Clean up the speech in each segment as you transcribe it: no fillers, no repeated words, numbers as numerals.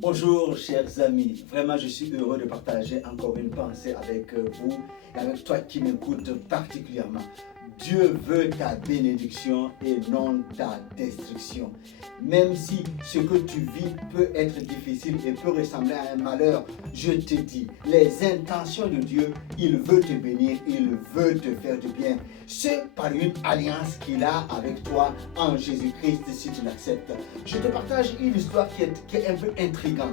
Bonjour chers amis, vraiment je suis heureux de partager encore une pensée avec vous et avec toi qui m'écoutes particulièrement. Dieu veut ta bénédiction et non ta destruction. Même si ce que tu vis peut être difficile et peut ressembler à un malheur, je te dis, les intentions de Dieu, il veut te bénir, il veut te faire du bien. C'est par une alliance qu'il a avec toi en Jésus-Christ si tu l'acceptes. Je te partage une histoire qui est un peu intrigante.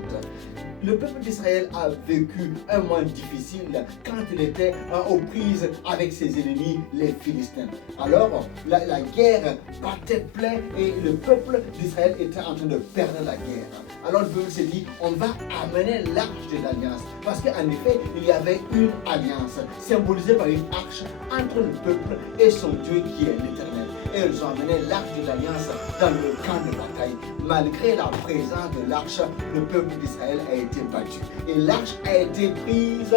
Le peuple d'Israël a vécu un moment difficile quand il était aux prises avec ses ennemis, les Philistins. Alors, la guerre battait plein et le peuple d'Israël était en train de perdre la guerre. Alors le peuple s'est dit, on va amener l'arche de l'alliance. Parce qu'en effet, il y avait une alliance symbolisée par une arche entre le peuple et son Dieu qui est l'Éternel. Et ils ont amené l'arche de l'alliance dans le camp de bataille. Malgré la présence de l'arche, le peuple d'Israël a été battu. Et l'arche a été prise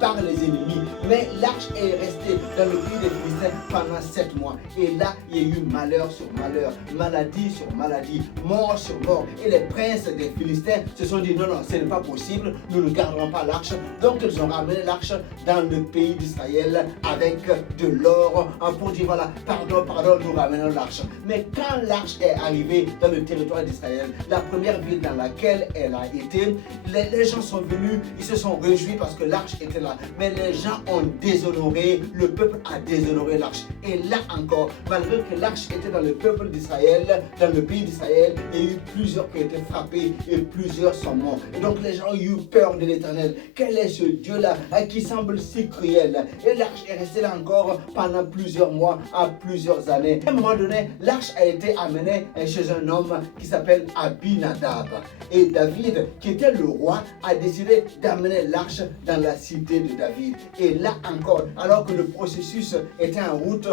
par les ennemis. Mais l'arche est restée dans le pays des Philistins pendant 7 mois. Et là, il y a eu malheur sur malheur, maladie sur maladie, mort sur mort. Et les princes des Philistins se sont dit, non, ce n'est pas possible, nous ne garderons pas l'arche. Donc ils ont ramené l'arche dans le pays d'Israël avec de l'or pour dire, voilà, pardon, nous ramenons l'arche. Mais quand l'arche est arrivée dans le territoire d'Israël, la première ville dans laquelle elle a été, les gens sont venus, ils se sont réjouis parce que l'arche était là. Mais les gens ont déshonoré, le peuple a déshonoré l'arche. Et là encore, malgré que l'arche était dans le peuple d'Israël, dans le pays d'Israël, il y a eu plusieurs qui ont été frappés et plusieurs sont morts. Et donc les gens ont eu peur de l'Éternel. Quel est ce Dieu-là qui semble si cruel? Et l'arche est restée là encore pendant plusieurs mois, à plusieurs années. À un moment donné, l'arche a été amenée chez un homme qui s'appelle Abinadab. Et David, qui était le roi, a décidé d'amener l'arche dans la cité de David. Et là encore, alors que le processus était en route,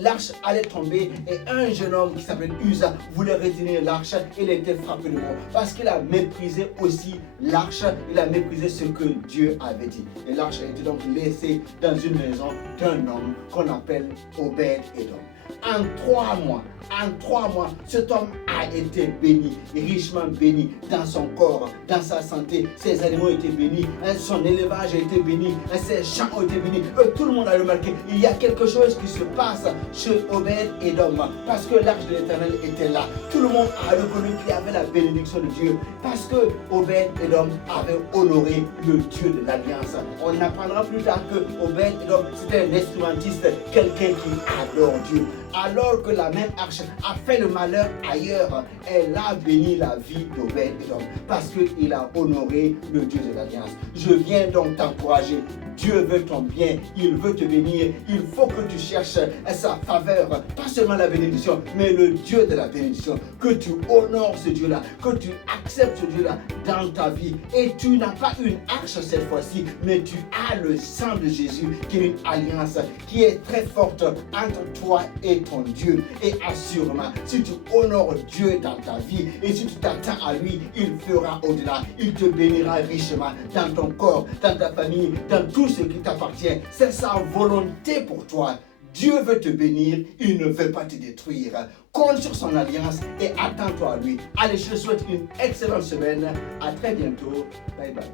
l'arche allait tomber et un jeune homme qui s'appelle Uza voulait retenir l'arche. Il a été frappé de mort parce qu'il a méprisé aussi l'arche. Il a méprisé ce que Dieu avait dit. Et l'arche a été donc laissée dans une maison d'un homme qu'on appelle Obed-Edom. En 3 mois, cet homme a été béni, richement béni dans son corps, dans sa santé. Ses animaux étaient bénis, son élevage a été béni, ses champs ont été bénis. Tout le monde a remarqué, il y a quelque chose qui se passe chez Obed-Edom parce que l'arche de l'Éternel était là. Tout le monde a reconnu qu'il y avait la bénédiction de Dieu parce que Obed-Edom avait honoré le Dieu de l'Alliance. On apprendra plus tard que Obed-Edom c'était un instrumentiste, quelqu'un qui adore Dieu. Alors que la même arche a fait le malheur ailleurs, elle a béni la vie d'Obed-Edom parce qu'il a honoré le Dieu de l'Alliance. Je viens donc t'encourager. Dieu veut ton bien, il veut te bénir. Il faut que tu cherches sa faveur, pas seulement la bénédiction, mais le Dieu de la bénédiction. Que tu honores ce Dieu-là, que tu acceptes ce Dieu-là dans ta vie. Et tu n'as pas une arche cette fois-ci, mais tu as le sang de Jésus qui est une alliance qui est très forte entre toi et ton Dieu. Et assurément, si tu honores Dieu dans ta vie et si tu t'attends à lui, il fera au-delà. Il te bénira richement dans ton corps, dans ta famille, dans tout ce qui t'appartient. C'est sa volonté pour toi. Dieu veut te bénir, il ne veut pas te détruire. Compte sur son alliance et attends-toi à lui. Allez, je te souhaite une excellente semaine. À très bientôt. Bye bye.